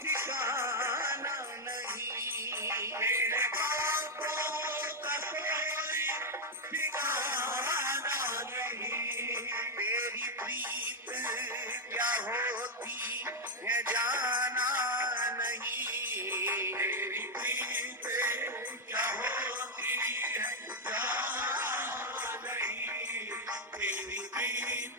ठिकाना नहीं, मेरे पापों का कोई ठिकाना नहीं। तेरी प्रीत क्या होती है जाना नहीं, तेरी प्रीत क्या होती है जाना नहीं, तेरी प्रीत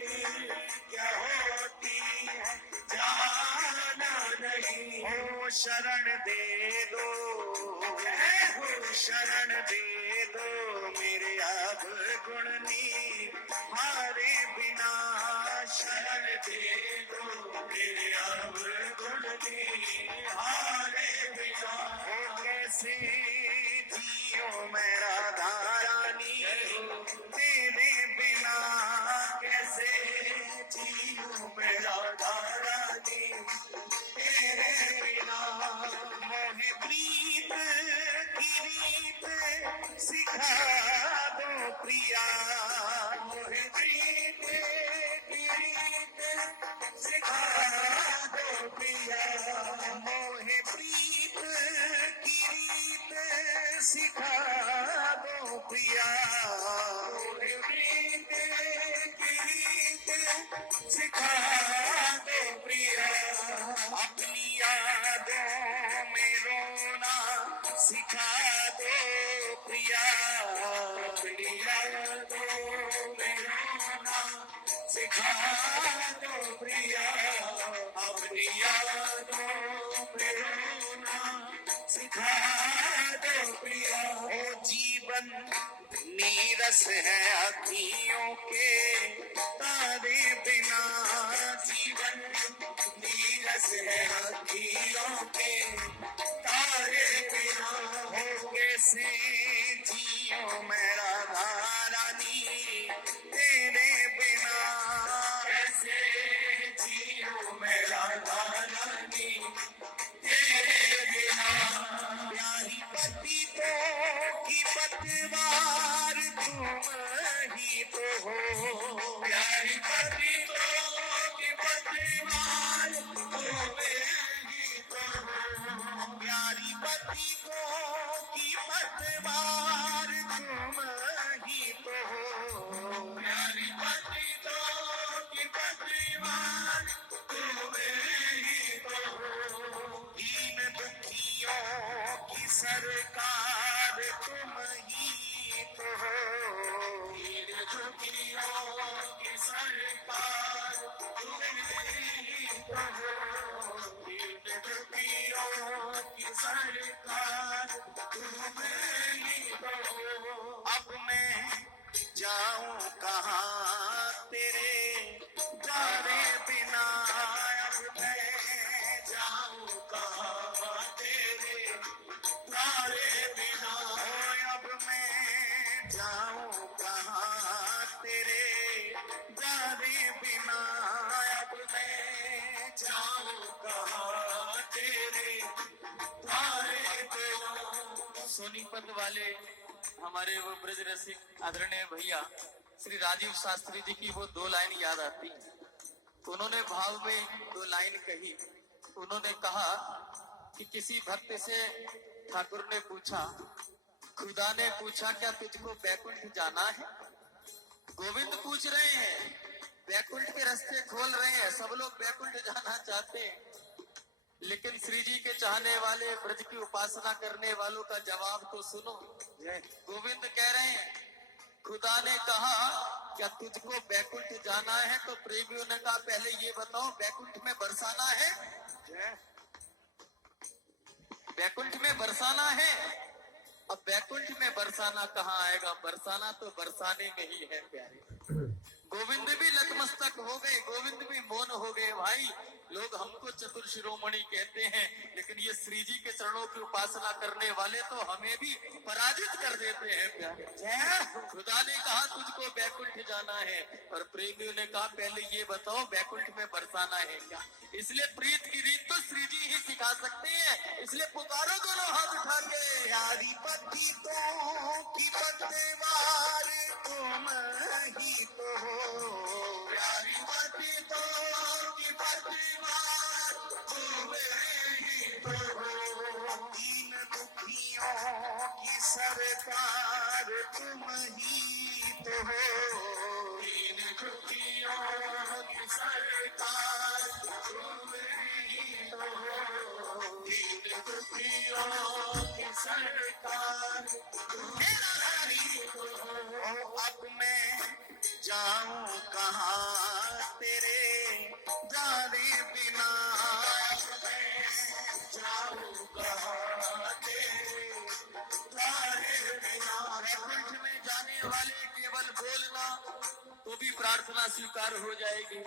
क्या होती है जाना नहीं। हो शरण दे दो, हो शरण दे दो मेरे अब गुणनी हारे बिना, शरण दे दो मेरे अब गुणनी हारे बिना। हो कैसे जियो मैं राधा रानी तेरे बिना, कैसे जियो मैं राधा रानी तेरे बिना। मोहे प्रीत की रीत सिखा दो प्रिया, मोहे प्रीत की रीत सिखा दो प्रिया, मोहे प्रीत की रीत सिखा दो प्रिया, मोहे प्रीत की रीत सिखा दो प्रिया। अपनी यादों में रोना सिखा दो प्रिया, अपनी यादों में रोना सिखा दो प्रिया, अपनी यादों में रोना सिखा दो प्रिया। ओ जीवन नीरस है अखियों के तारे बिना, जीवन नीरस है अखियों के तारे बिना। हो कैसे जियो मैं राधा रानी तेरे बिना, कैसे जियो मैं राधा रानी तेरे बिना। प्यारी पतितों की पतवार तुम ही तो हो, प्यारी पतितों की पतवार तुम ही तो हो, प्यारी पतितों की पतवार तुम ही तो हो, प्यारी पतितों की पतवार तुम ही तो हो। दीन दुखियों की सरकार तुम ही तो हो, दीन दुखियों की सरकार तुम ही तो हो, दीन दुखियों की सरकार तुम ही तो हो। अब मैं जाऊं कहाँ तेरे जाने बिना, अब मैं जाऊं कहाँ तेरे जाने बिना, अब मैं जाऊं कहाँ तेरे जाने बिना, अब मैं जाऊं कहाँ तेरे जाने बिना। सोनीपत वाले हमारे वो ब्रज रसिक आदरणीय भैया श्री राजीव शास्त्री जी की वो दो लाइन याद आती है। उन्होंने भाव में दो लाइन कही। उन्होंने कहा कि किसी भक्त से ठाकुर ने पूछा, खुदा ने पूछा क्या तुझको बैकुंठ जाना है? गोविंद पूछ रहे हैं, बैकुंठ के रास्ते खोल रहे हैं, सब लोग बैकुंठ जाना चाहते हैं, लेकिन श्री जी के चाहने वाले ब्रज की उपासना करने वालों का जवाब तो सुनो। गोविंद कह रहे हैं, खुदा ने कहा क्या तुझको बैकुंठ जाना है? तो प्रेमियों ने कहा पहले ये बताओ बैकुंठ में बरसाना है? बैकुंठ में बरसाना है? अब बैकुंठ में बरसाना कहाँ आएगा? बरसाना तो बरसाने में ही है प्यारे। गोविंद भी लतमस्तक हो गए, गोविंद भी मौन हो गए। भाई लोग हमको चतुर शिरोमणि कहते हैं, लेकिन ये श्री जी के चरणों की उपासना करने वाले तो हमें भी पराजित कर देते हैं प्यारे। खुदा ने कहा तुझको बैकुंठ जाना है, और प्रेमियों ने कहा पहले ये बताओ बैकुंठ में बरसाना है क्या? इसलिए प्रीत की रीत तो श्री जी ही सिखा सकते हैं, इसलिए पुकारो दोनों हाथ उठा के, प्यारी पतितों की पतवार तुम ही तो हो, प्यारी पतितों की पतवार तुम दीन दुखियों की सरकार तुम ही तो हो। दीन दुखियों की सरकार तुम ही तो हो। दीन दुखियों की सरकार मेरा ही तो हो। अब मैं जाऊं कहाँ तेरे जाने बिना। जाऊं कहाँ तेरे जाने बिना। वैकुंठ में जाने वाले केवल बोलना तो भी प्रार्थना स्वीकार हो जाएगी।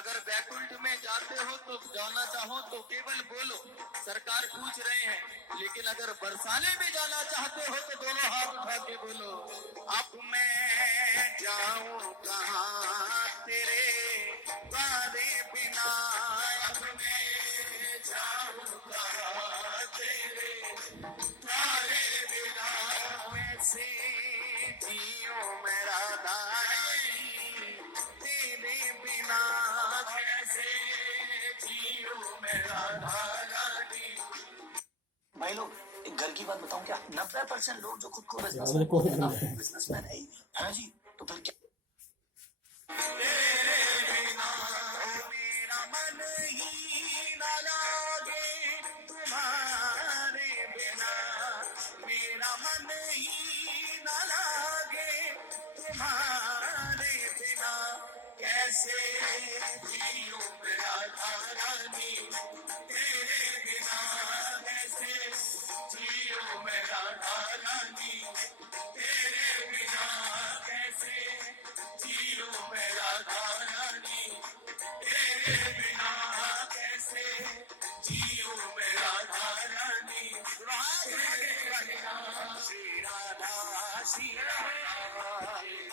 अगर वैकुंठ में जाते हो तो जाना चाहो तो केवल बोलो, सरकार पूछ रहे हैं। लेकिन अगर बरसाने में जाना चाहते हो तो दोनों हाथ उठा के बोलो, अब मैं जाऊं कहाँ तेरे जाने बिना। अब मैं जाऊं कहाँ तेरे जाने बिना। वैसे जियो मेरा दाई तेरे बिना। कैसे जियो मेरा दाई। भाई लोग, एक घर की बात बताऊं क्या, 90% लोग जो खुद को बिजनेसमैन है ही नहीं, है ना जी? तो फिर क्या? मेरा मन ही न लागे तुम्हारे बिना। मेरा मन ही न लागे तुम्हारे बिना। कैसे जियो मेरा रानी तेरे बिना। कैसे जियो मेरा रानी तेरे बिना। कैसे जियो मेरा रानी तेरे बिना। कैसे जियो मेरा रानी तेरे बिना। श्री राधा श्री राधा।